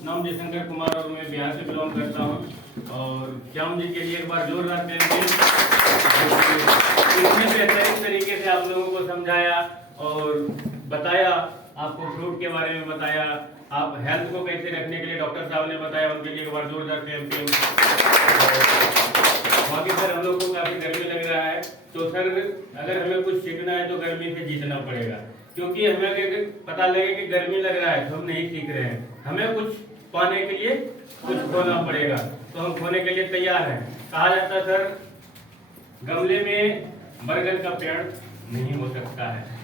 नाम जयशंकर कुमार और मैं बिहार से बिलोंग करता हूँ। और श्याम जी के लिए एक बार जोरदार तालियां। इतने बेहतरीन तरीके से आप लोगों को समझाया और बताया, आपको फ्रूट के बारे में बताया, आप हेल्थ को कैसे रखने के लिए डॉक्टर साहब ने बताया, उनके लिए एक बार जोरदार तालियां। बाकी सर हम लोग को काफी गर्मी लग रहा है, तो सर अगर हमें कुछ सीखना है तो गर्मी से जीतना पड़ेगा, क्योंकि हमें अगर पता लगे कि गर्मी लग रहा है तो हम नहीं सीख रहे हैं। हमें कुछ पाने के लिए कुछ खोना पड़ेगा, तो हम खोने के लिए तैयार हैं। कहा जाता है सर, गमले में बरगद का पेड़ नहीं हो सकता है।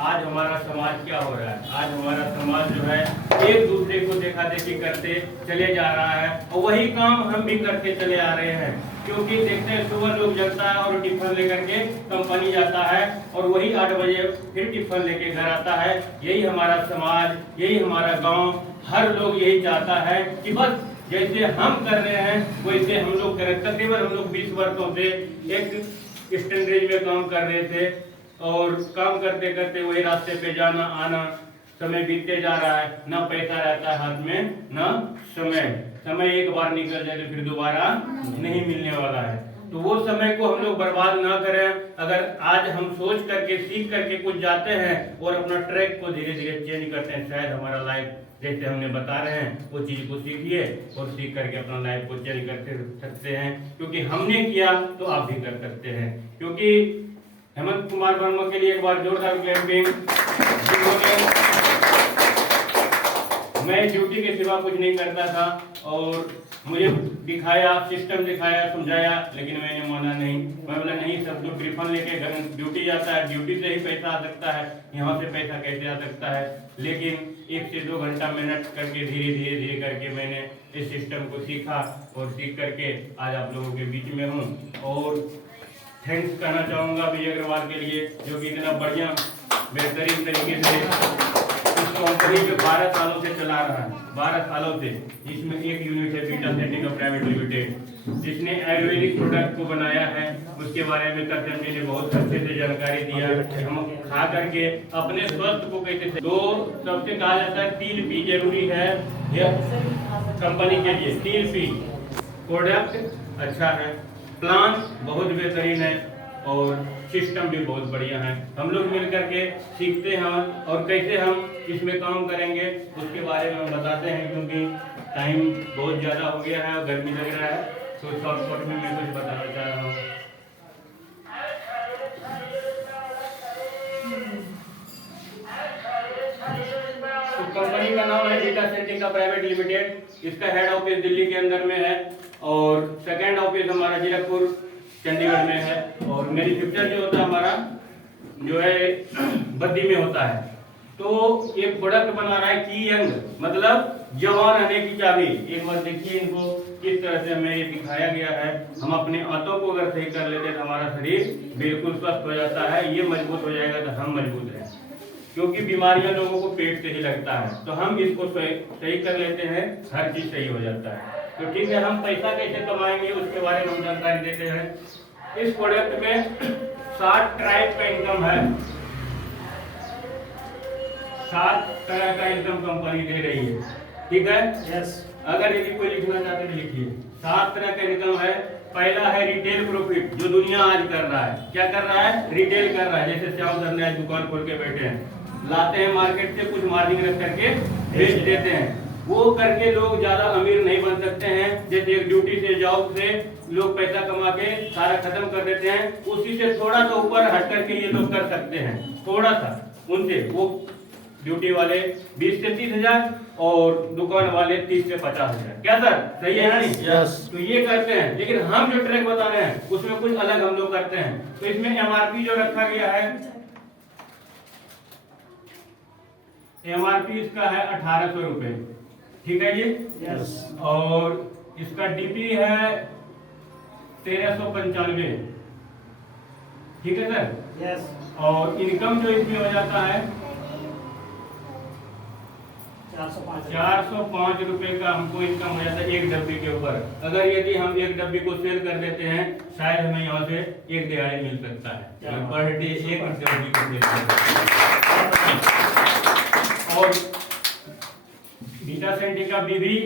आज हमारा समाज क्या हो रहा है? आज हमारा समाज जो है एक दूसरे को देखा देखी करते चले जा रहा है, और वही काम हम भी करते चले आ रहे हैं। क्योंकि देखते हैं सुबह लोग जगता है और टिफिन लेकर के कंपनी जाता है, और वही 8 बजे फिर टिफिन लेके घर आता है। यही हमारा समाज, यही हमारा गांव, हर लोग यही चाहता है कि बस जैसे हम कर रहे हैं वैसे हम लोग करें। तकरीबन हम लोग 20 वर्षों से एक स्टैंडर्ड में काम कर रहे थे, और काम करते करते वही रास्ते पे जाना आना, समय बीतते जा रहा है। ना पैसा रहता है हाथ में, ना समय एक बार निकल जाए तो फिर दोबारा नहीं मिलने वाला है। तो वो समय को हम लोग बर्बाद ना करें। अगर आज हम सोच करके सीख करके कुछ जाते हैं और अपना ट्रैक को धीरे धीरे चेंज करते हैं, शायद हमारा लाइफ जैसे हमने बता रहे हैं वो चीज को सीखिए और सीख करके अपना लाइफ को चेंज करते सकते हैं। क्योंकि हमने किया तो आप भी कर सकते हैं। क्योंकि हेमंत कुमार वर्मा के लिए एक बार जोरदार क्लैपिंग। मैं ड्यूटी के सिवा कुछ नहीं करता था, और मुझे दिखाया, सिस्टम दिखाया, समझाया, लेकिन मैंने माना नहीं। मैं बोला नहीं, सब लोग टिफिन लेके घर ड्यूटी जाता है, ड्यूटी से ही पैसा आ सकता है, यहाँ से पैसा कैसे आ सकता है। लेकिन 1 से 2 घंटा मेहनत करके धीरे करके मैंने इस सिस्टम को सीखा, और सीख करके आज आप लोगों के बीच में हूँ। और थैंक्स कहना चाहूँगा विजय अग्रवाल के लिए, जो कि इतना बढ़िया बेहतरीन तरीके से इस कंपनी को 12 सालों से चला रहा है। 12 सालों से, जिसमें एक यूनिट है बीटा सेटिंग प्राइवेट लिमिटेड, जिसने आयुर्वेदिक प्रोडक्ट को बनाया है। उसके बारे में करचन जी ने बहुत अच्छे से जानकारी दिया। हम खा करके अपने स्वास्थ्य को कैसे, तो सबसे कहा जाता है 3 पी जरूरी है कंपनी के लिए। 3 पी, प्रोडक्ट अच्छा है, प्लान बहुत बेहतरीन है, और सिस्टम भी बहुत बढ़िया है। हम लोग मिलकर के सीखते हैं और कैसे हम इसमें काम करेंगे उसके बारे में हम बताते हैं। क्योंकि टाइम बहुत ज़्यादा हो गया है और गर्मी लग रहा है, तो शॉर्ट में मैं कुछ बताना चाह रहा हूँ। तो कंपनी का नाम है बीटा सेटिंग प्राइवेट लिमिटेड। इसका हेड ऑफिस दिल्ली के अंदर में है, और सेकेंड ऑफिस हमारा जीरकपुर चंडीगढ़ में है, और मैन्युफैक्चर जो होता है हमारा जो है बद्दी में होता है। तो एक प्रोडक्ट बना रहा है की यंग, मतलब जवान रहने की चाबी। एक बार देखिए इनको किस तरह से हमें ये दिखाया गया है। हम अपने आंतों को अगर सही कर लेते हैं तो हमारा शरीर बिल्कुल स्वस्थ हो जाता है। ये मजबूत हो जाएगा तो हम मजबूत हैं, क्योंकि बीमारियां लोगों को पेट से ही लगता है। तो हम इसको सही कर लेते हैं, हर चीज सही हो जाता है। तो ठीक है, हम पैसा कैसे कमाएंगे उसके बारे में हम जानकारी देते हैं। इस प्रोडक्ट में 7 टाइप का इनकम है, 7 तरह का इनकम कंपनी दे रही है। ठीक है, यस। अगर यदि कोई लिखना चाहते हैं लिखिए। 7 तरह का इनकम है। पहला है रिटेल प्रॉफिट, जो दुनिया आज कर रहा है। क्या कर रहा है? रिटेल कर रहा है। जैसे श्याम सर ने आज दुकान खोल के बैठे हैं, लाते हैं मार्केट से, कुछ मार्जिन रख करके बेच देते हैं। वो करके लोग ज्यादा अमीर नहीं बन सकते हैं। जैसे एक ड्यूटी से जॉब से लोग पैसा कमा के सारा खत्म कर देते हैं, उसी से थोड़ा सा ऊपर हट करके ये लोग कर सकते हैं। थोड़ा सा उनसे, वो ड्यूटी वाले 20 से 30 हजार और दुकान वाले 30 से 50 हजार। क्या सर सही है ना? यस। तो ये करते हैं, लेकिन हम जो ट्रैक बता रहे हैं उसमें कुछ अलग हम लोग करते हैं। तो इसमें एमआरपी जो रखा गया है, एमआरपी इसका है 1800 रुपए। ठीक है जी? यस। और इसका डीपी है 1395। ठीक है सर? यस। और इनकम जो इसमें हो जाता है 405 रुपए का हमको इनकम हो जाता है एक डब्बी के ऊपर। अगर यदि हम एक डब्बी को सेल कर देते हैं, शायद हमें यहाँ से एक दिहाड़ी मिल सकता है। पर डे एक डब्बी को सेल करते हैं। और इंस्टासेंटी का बीवी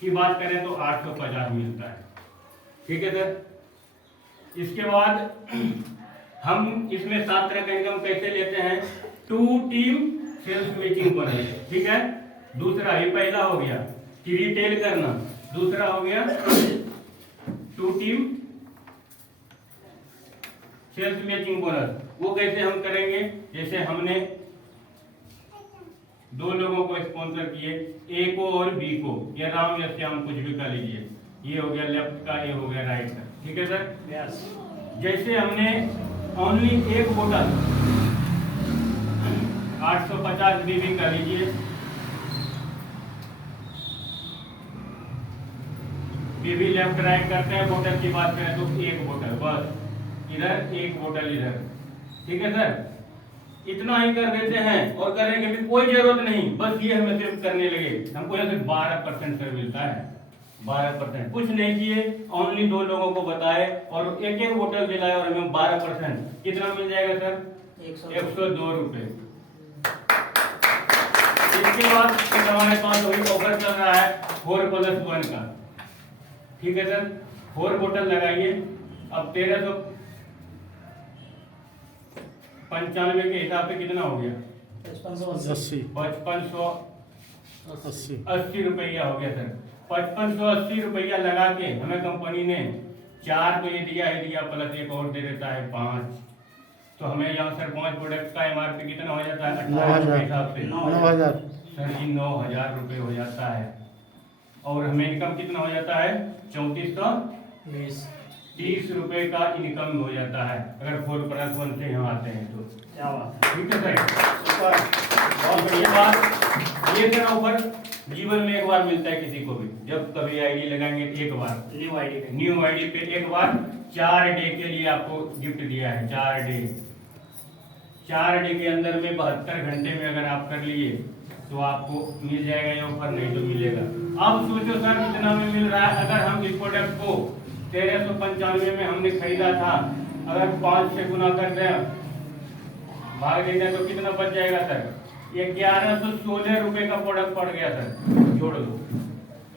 की बात करें तो 850 मिलता है। ठीक है सर। इसके बाद हम इसमें 7 तरह का इनकम कैसे लेते हैं? 2 टीम सेल्स मेकिंग बोनस। ठीक है, दूसरा ये पहला हो गया कि रिटेल करना, दूसरा हो गया 2 टीम सेल्स मेकिंग बोनस। वो कैसे हम करेंगे? जैसे हमने 2 लोगों को स्पॉन्सर किए, ए को और बी को, या राम या श्याम कुछ भी कर लीजिए, ये हो गया लेफ्ट का, ये हो गया राइट का। ठीक है सर। यस। जैसे हमने ओनली एक बोतल 850 बीबी कर लीजिए, बीबी लेफ्ट राइट करते हैं। बोतल की बात करें तो एक बोतल बस, इधर एक बोतल इधर। ठीक है सर, इतना ही कर देते हैं और करने की भी कोई जरूरत नहीं, बस ये हमें सिर्फ करने लगे। हमको यहाँ से 12% सर मिलता है, 12%। कुछ नहीं किए, ओनली 2 लोगों को बताए और एक एक बोतल दिलाए और हमें 12%। कितना मिल जाएगा सर? 102 रुपए। इसके बाद हमारे पास वही ऑफर चल रहा है 4+1 का। ठीक है सर, 4 बोतल लगाइए। अब 1395 के हिसाब से कितना हो गया? 5580 रुपया हो गया सर। 5580 रुपया लगा के हमें कंपनी ने 4 तो ये दिया प्लस एक और दे देता है 5, तो हमें यहाँ सर 5 प्रोडक्ट का एमआरपी कितना हो जाता है? 18 के हिसाब से 9000 सर जी 9000 रुपये हो जाता है। और हमें इनकम कितना हो जाता है? 3430 रुपए का इनकम हो जाता है, अगर 4+1 से यहाँ आते हैं तो। क्या बात है। ठीक है सर, बहुत बढ़िया बात। ये सर ऑफर जीवन में एक बार मिलता है किसी को भी, जब कभी आईडी लगाएंगे एक बार, न्यू आईडी पे एक बार 4 डे के लिए आपको गिफ्ट दिया है। 4 डे के अंदर में 72 घंटे में अगर आप कर लिए तो आपको मिल जाएगा ये ऑफर, नहीं तो मिलेगा। अब सोचो सर कितना में मिल रहा है। अगर हम इस प्रोडक्ट को 1395 में हमने खरीदा था, अगर 5 से गुना कर दें भाग देंगे तो कितना बच जाएगा सर? 1116 रुपए का प्रोडक्ट पड़ गया सर, जोड़ दो,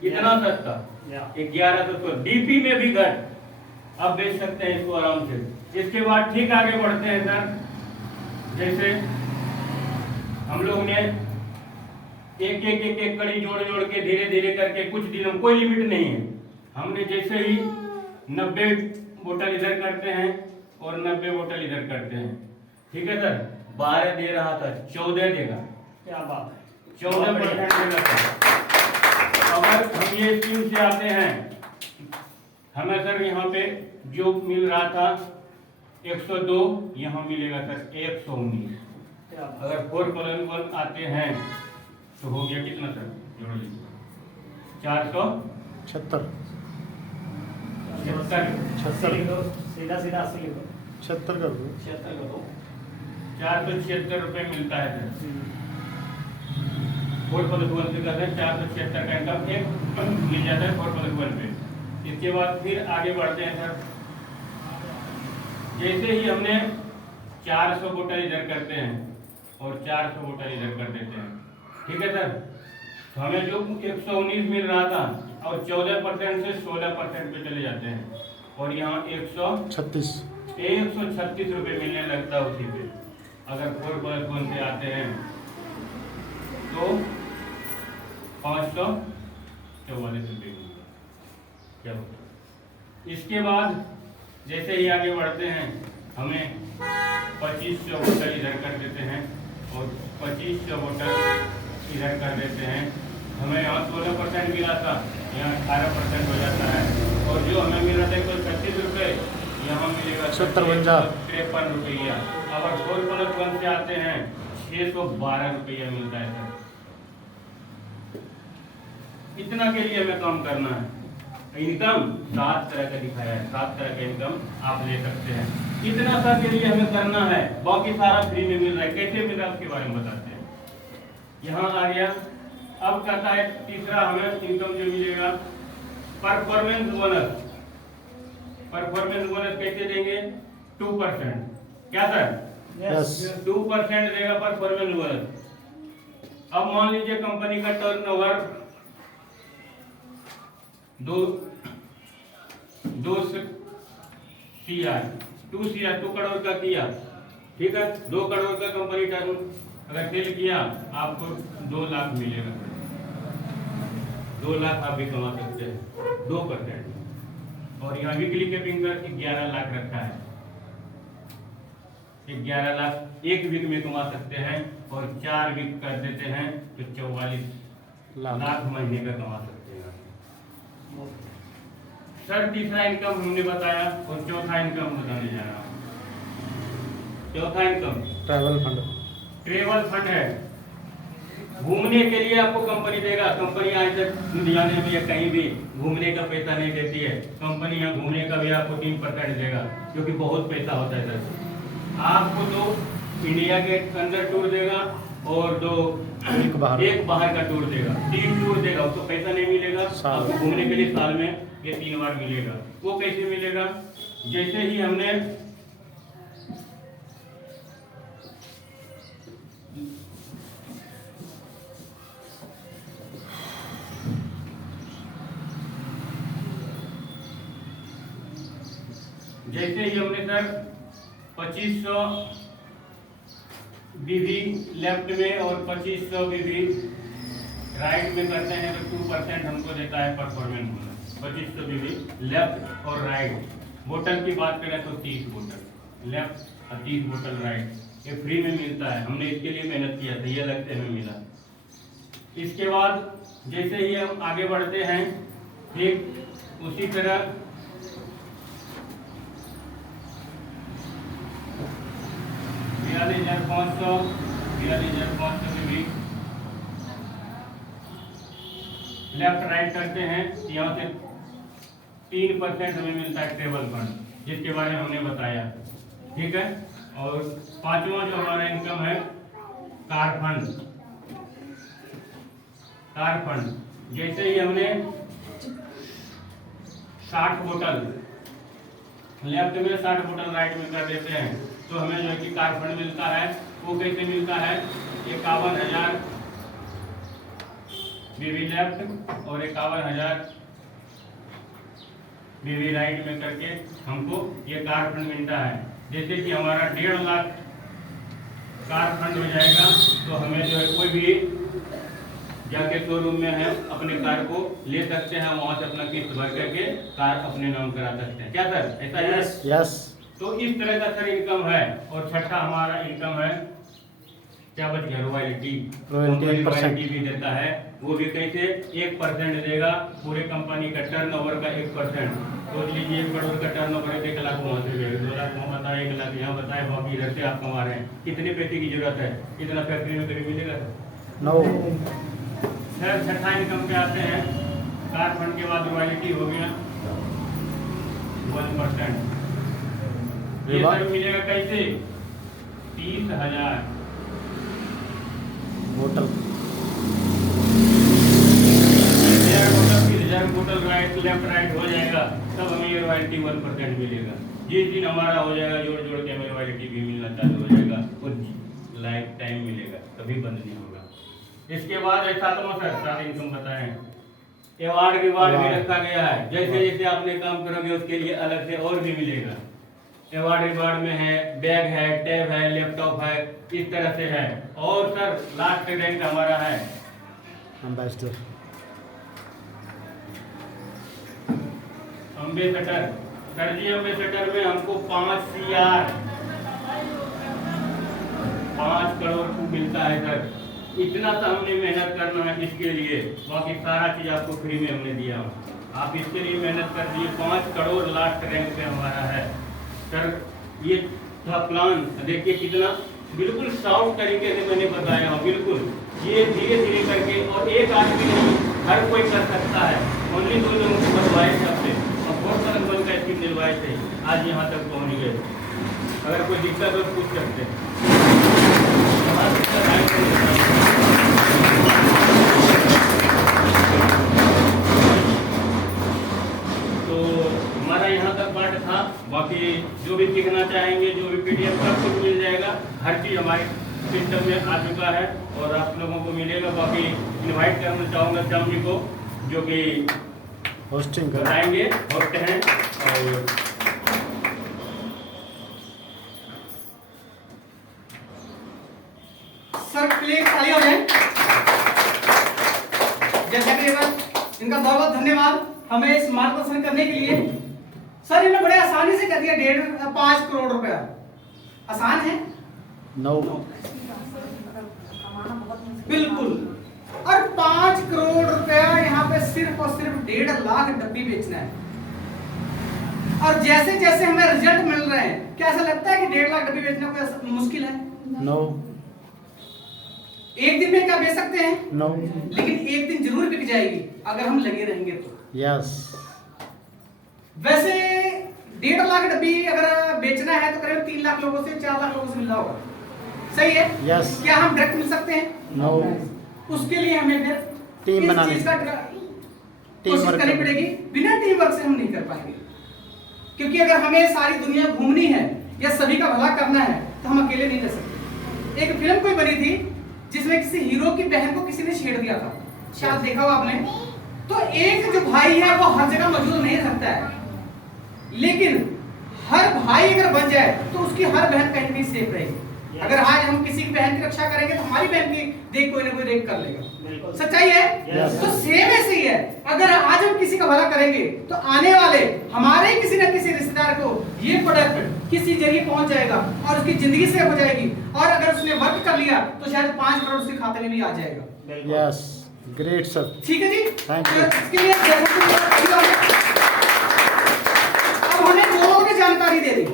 इतना सस्ता 1116। डीपी में भी घर आप बेच सकते हैं इसको आराम से। इसके बाद ठीक आगे बढ़ते हैं सर। जैसे हम लोग ने एक कड़ी जोड़ के धीरे धीरे करके कुछ दिनों, कोई लिमिट नहीं है, हमने जैसे ही 90 बोतल इधर करते हैं और 90 बोतल इधर करते हैं। ठीक है सर, 12 दे रहा था, 14 देगा। क्या बात है, 14% देगा सर। अगर हम ये स्कीम से आते हैं, हमें सर यहाँ पे जो मिल रहा था 102, यहाँ मिलेगा सर 119। अगर 4+1 आते हैं तो हो गया कितना सर? जोड़ लीजिए 476 सीधा 80 लिखो, 76 कर दो। 476 रुपए मिलता है सर। 4+1 से करते हैं 476 का इनकम एक मिल जाता है 4+1 पे। इसके बाद फिर आगे बढ़ते हैं सर। जैसे ही हमने 400 बोतल इधर करते हैं और 400 बोतल इधर कर देते हैं। ठीक है सर, तो हमें जो 119 मिल रहा था और 14% से 16% पे चले जाते हैं और यहाँ 136 रुपए मिलने लगता है उसी पे। अगर 4+1 से आते हैं तो 544 रुपये क्या होता है। इसके बाद जैसे ही आगे बढ़ते हैं, हमें 2500 बोतल इधर कर देते हैं और 2500 बोतल इधर कर देते हैं। हमें यहाँ 16% मिला था, यहाँ 18% हो जाता है। और जो हमें मिल रहा था 136 रुपये, यहाँ मिलेगा 53 रुपया। अगर 4+1 से आते हैं 612 रुपया मिलता है सर। इतना के लिए हमें काम करना है। इनकम 7 तरह का दिखाया है, 7 तरह का इनकम आप ले सकते हैं। इतना सा के लिए हमें करना है, बाकी सारा फ्री में मिल रहा है। कैसे मिल रहा है उसके बारे में बताते हैं। यहाँ आ गया। अब कहता है तीसरा हमें इनकम जो मिलेगा परफॉर्मेंस बोनस। परफॉर्मेंस बोनस कैसे देंगे? 2%। क्या सर? यस। 2% देगा परफॉर्मेंस बोनस। अब मान लीजिए कंपनी का टर्नओवर 2 करोड़ का किया, ठीक है। 2 करोड़ का कंपनी टर्न अगर सेल किया, आपको 2 लाख मिलेगा। 2 लाख आप भी कमा सकते हैं 2%। और यहाँ वीकली कैपिंग कर 11 लाख रखा है। 11 लाख एक वीक में कमा सकते हैं, और 4 वीक कर देते हैं तो 44 लाख महीने का कमा सकते हैं। सर तीसरा इनकम हमने बताया, और चौथा इनकम बताने जा रहा हूँ। चौथा इनकम ट्रेवल फंड है। घूमने के लिए आपको कंपनी देगा। कंपनी आज तक दुनिया में या कहीं भी घूमने का पैसा नहीं देती है। कंपनी यहाँ घूमने का भी आपको 3% देगा, क्योंकि बहुत पैसा होता है सर। आपको 2 इंडिया के अंदर टूर देगा, और 2 एक बाहर का टूर देगा। 3 टूर देगा। उसको पैसा नहीं मिलेगा, आपको घूमने के लिए साल में ये 3 बार मिलेगा। वो कैसे मिलेगा? जैसे ही हमने सर 2500 बीवी लेफ्ट में और 2500 बीवी राइट में करते हैं, तो 2% हमको देता है परफॉर्मेंस बोनस। 2500 बीवी लेफ्ट और राइट। बोतल की बात करें तो 30 बोतल लेफ्ट और 30 बोतल राइट, ये फ्री में मिलता है। हमने इसके लिए मेहनत किया था, ये लगते हमें मिला। इसके बाद जैसे ही हम आगे बढ़ते हैं, ठीक उसी तरह 42,500 में भी लेफ्ट राइट करते हैं। यहाँ से 3% हमें मिलता है ट्रेवल फंड, जिसके बारे में हमने बताया, ठीक है। और पांचवा जो हमारा इनकम है कार फंड। कार फंड जैसे ही हमने 60 बोतल लेफ्ट में 60 बोतल राइट में कर देते हैं, तो हमें जो है कि कार फंड मिलता है। वो कैसे मिलता है? 51,000 बीवी लेफ्ट और 51,000 बीवी राइट में करके हमको ये कार फंड मिलता है। जैसे कि हमारा 1.5 लाख कार फंड हो जाएगा, तो हमें जो है कोई भी जाके शोरूम में है अपने कार को ले सकते हैं, वहां से अपना किस्त भर करके कार अपने नाम करा सकते हैं। क्या सर ऐसा है? यस। तो इस तरह का सर इनकम है। और छठा हमारा इनकम है क्या बच गया? रॉयल्टी। रॉयल्टी भी देता है। वो भी कैसे? 1% देगा पूरे कंपनी का टर्नओवर का 1%। सोच लीजिए 1 करोड़ का टर्नओवर है, 1 लाख वहाँ से 2 लाख वहाँ बताया, 1 लाख यहाँ बताया, बाकी इधर से आप कमा रहे हैं। कितने पैसे की जरूरत है? इतना फैक्ट्री में कभी मिलेगा? नो। सर छठा इनकम पे आते हैं। कार फंड के बाद रॉयल्टी हो गया 1%। ये सर मिलेगा कैसे? 30,000 बोतल 30,000 बोतल राइट लेफ्ट राइट हो जाएगा, तब हमें ये रॉयल्टी 1% मिलेगा। जिस दिन हमारा हो जाएगा जोड़ जोड़ के हमें रॉयल्टी भी मिलना चालू हो जाएगा, और लाइफ टाइम मिलेगा, कभी बंद नहीं होगा। इसके बाद सातवां सर 7 इनकम बताएं। अवार्ड रिवार्ड भी रखा गया है। जैसे जैसे आपने काम करोगे उसके लिए अलग से और भी मिलेगा। अवार्ड रिवार्ड में है बैग है, टैब है, लैपटॉप है, इस तरह से है। और सर लास्ट रैंक हमारा है एम्बेसडर। अम्बेसडर। सर जी अम्बेसडर में हमको 5 CR 5 करोड़ को मिलता है सर। इतना तो हमने मेहनत करना है इसके लिए, बाकी सारा चीज आपको फ्री में हमने दिया। आप इसके लिए मेहनत कर दिए। 5 करोड़ लास्ट रैंक पे हमारा है सर। ये था प्लान, देखिए कितना बिल्कुल सॉफ्ट तरीके से मैंने बताया हूँ। बिल्कुल ये धीरे धीरे करके, और एक आदमी नहीं हर कोई कर सकता है। ओनली 2 लोगों को बनवाए थे अपने, और बहुत सारे लोगों का स्कीम दिलवाए थे, आज यहाँ तक पहुँच गए। अगर कोई दिक्कत हो पूछ सकते हैं। तो हमारा यहाँ तक पार्ट था। बाकी जो भी सीखना चाहेंगे, जो भी PDF सब कुछ मिल जाएगा। हर चीज़ हमारी सिस्टम में आ चुका है और आप लोगों को मिलेगा। बाकी इनवाइट करना चाहूँगा श्याम जी को, जो कि होस्टिंग कर बताएंगे, होस्ट हैं। और सर प्लीज ताली हो जाए। जैसा कि इनका बहुत बहुत धन्यवाद हमें इस मार्गदर्शन करने के लिए। सर इन्होंने बड़े आसानी से कर दिया 5 करोड़ रुपया। आसान है? नो। बिल्कुल। और 5 करोड़ रुपया यहाँ पे सिर्फ और सिर्फ 1.5 लाख डब्बी बेचना है। और जैसे जैसे हमें रिजल्ट मिल रहे हैं, क्या ऐसा लगता है कि 1.5 लाख डब्बी बेचना कोई मुश्किल है? नो। एक दिन में क्या बेच सकते हैं? नो। लेकिन एक दिन जरूर बिक जाएगी अगर हम लगे रहेंगे तो। यस। वैसे 1.5 लाख डब्बी अगर बेचना है तो करीब 3 लाख लोगों से 4 लाख लोगों से मिलना होगा। सही है? यस। क्या हम डायरेक्ट मिल सकते हैं? नो। उसके लिए हमें फिर टीम बनानी, इस चीज का टीम कोशिश वर्क करनी करनी। पड़ेगी। बिना टीम वर्क से हम नहीं कर पाएंगे, क्योंकि अगर हमें सारी दुनिया घूमनी है या सभी का भला करना है तो हम अकेले नहीं कर सकते। एक फिल्म कोई बनी थी जिसमें किसी हीरो की बहन को किसी ने छेड़ दिया था, शायद देखा हो आपने। तो एक जो भाई है वो हर जगह मौजूद नहीं रहता है, लेकिन हर भाई अगर बन जाए तो उसकी हर बहन कहीं ना कहीं सेफ रहेगी। अगर आज हम किसी की बहन की रक्षा करेंगे तो हमारी बहन की देख कोई ना कोई रेप कर लेगा। सच्चाई है? तो सेम ऐसे ही है, अगर आज हम किसी का भला करेंगे तो आने वाले हमारे किसी न किसी रिश्तेदार को ये प्रोडक्ट किसी जरिए पहुंच जाएगा और उसकी जिंदगी सेव हो जाएगी। और अगर उसने वर्क कर लिया तो शायद 5 करोड़ उसके खाते में भी आ जाएगा। Yes, great sir. ठीक है जी, Thank you. तो इसके लिए अब हमने लोगों को जानकारी दे दी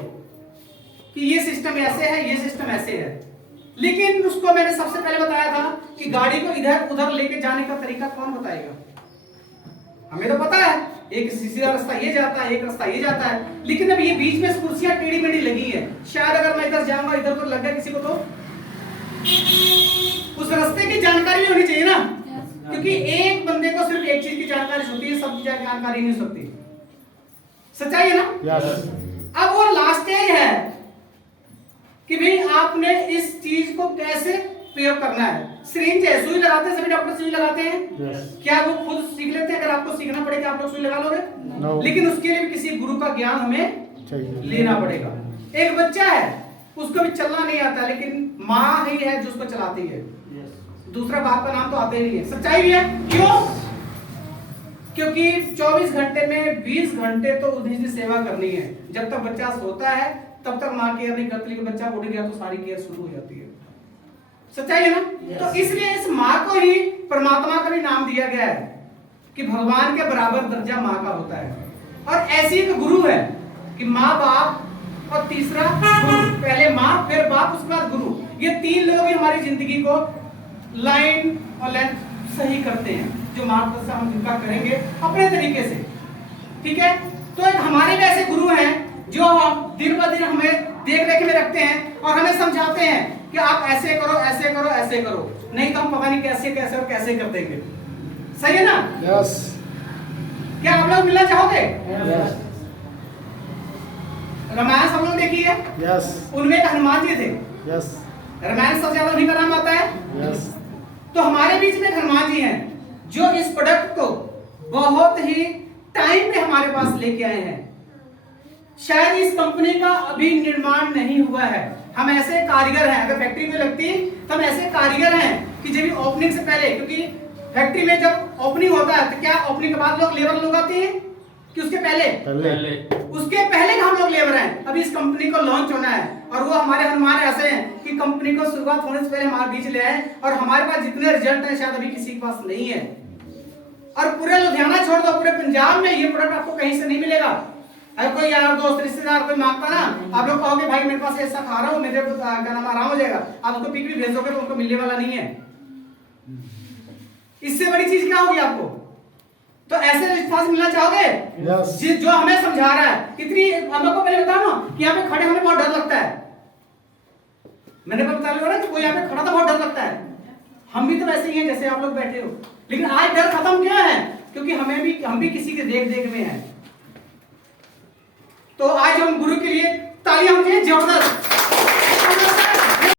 कि ये सिस्टम ऐसे है, ये सिस्टम ऐसे है, लेकिन उसको मैंने सबसे पहले बताया था कि गाड़ी को इधर उधर लेके जाने का तरीका कौन बताएगा? हमें तो पता है एक सीधा रास्ता ये जाता है, एक रास्ता ये जाता है, लेकिन अब ये बीच में कुर्सियां टेढ़ी मेढ़ी लगी है। शायद अगर मैं इधर जाऊंगा, इधर तो लग गया किसी को, तो उस रास्ते की जानकारी होनी चाहिए ना, क्योंकि एक बंदे को सिर्फ एक चीज की जानकारी होती है, सबकी जानकारी नहीं हो सकती। सच्चाई है ना? यस। अब वो लास्ट स्टेज है कि भाई आपने इस चीज को कैसे प्रयोग करना है। सिरिंज है, सुई लगाते हैं, सभी डॉक्टर सुई लगाते हैं। यस। क्या वो खुद सीख लेते हैं? अगर आपको सीखना पड़ेगा आप लोग सुई लगा लोगे? No. लेकिन उसके लिए भी किसी गुरु का ज्ञान हमें चाहिए, लेना पड़ेगा। एक बच्चा है, उसको भी चलना नहीं आता, लेकिन माँ ही है जो उसको चलाती है। दूसरा बाप का नाम तो आता ही नहीं है। सच्चाई भी है। क्यों? क्योंकि 24 घंटे में 20 घंटे तो उन्हीं की सेवा करनी है। जब तक बच्चा सोता है तब तक माँ केयर नहीं करती, लेकिन बच्चा उठ गया तो सारी केयर शुरू हो जाती है। सच्चाई है ना? तो इसलिए इस माँ को ही परमात्मा का भी नाम दिया गया है कि भगवान के बराबर दर्जा माँ का होता है। और ऐसी एक गुरु है कि माँ बाप और तीसरा गुरु। पहले माँ, फिर बाप, उसके बाद गुरु। ये 3 लोग ही हमारी जिंदगी को लाइन और लेंथ सही करते हैं, जो मार्गदर्शन हम जिनका करेंगे अपने तरीके से। ठीक है? तो एक हमारे भी ऐसे गुरु हैं जो दिन ब दिन हमें देख रेख में रखते हैं और हमें समझाते हैं कि आप ऐसे करो, ऐसे करो, ऐसे करो, नहीं तो हम पता नहीं कैसे कैसे और कैसे कर देंगे। सही है ना? यस। क्या आप लोग मिलना चाहोगे? यस। रामायण सब लोग देखी है? यस। उनमें एक हनुमान जी थे। यस। रामायण सबसे ज्यादा उन्हीं का नाम आता है। यस। तो हमारे बीच में हनुमान जी हैं जो इस प्रोडक्ट को बहुत ही टाइम पे हमारे पास लेके आए हैं। शायद इस कंपनी का अभी निर्माण नहीं हुआ है। हम ऐसे कारीगर हैं, अगर फैक्ट्री में लगती तो हम ऐसे कारीगर हैं कि जब ओपनिंग से पहले, क्योंकि फैक्ट्री में जब ओपनिंग होता है तो क्या ओपनिंग के बाद लोग लेबर लोग आते हैं कि उसके पहले? उसके पहले का हम लोग लेबर हैं। अभी इस कंपनी को लॉन्च होना है और वो हमारे हनुमान ऐसे हैं कि कंपनी को शुरुआत होने से पहले हमारे बीच ले आए और हमारे पास जितने रिजल्ट हैं शायद अभी किसी के पास नहीं है। और पूरे लुधियाना छोड़ दो, पूरे पंजाब में ये प्रोडक्ट आपको कहीं से नहीं मिलेगा। अगर कोई यार दोस्त रिश्तेदार कोई मांगता ना, आप लोग कहोगे भाई मेरे पास ऐसा खा रहा हूँ, मेरे को क्या नाम आराम हो जाएगा, आप उसको पिक भी भेजोगे तो उनको मिलने वाला नहीं है। इससे बड़ी चीज क्या होगी आपको? तो ऐसे रिस्पांस मिलना चाहोगे? यस। जो हमें समझा रहा है। इतनी हमको पहले बताओ ना कि यहाँ पे खड़े होने बहुत डर लगता है। मैंने बता दिया ना कि कोई यहाँ पे खड़ा तो बहुत डर लगता है। हम भी तो वैसे ही हैं जैसे आप लोग बैठे हो, लेकिन आज डर खत्म क्यों है? क्योंकि हम भी किसी के देख देख में हैं। तो आज हम गुरु के लिए तालियां होनी चाहिए जोरदार।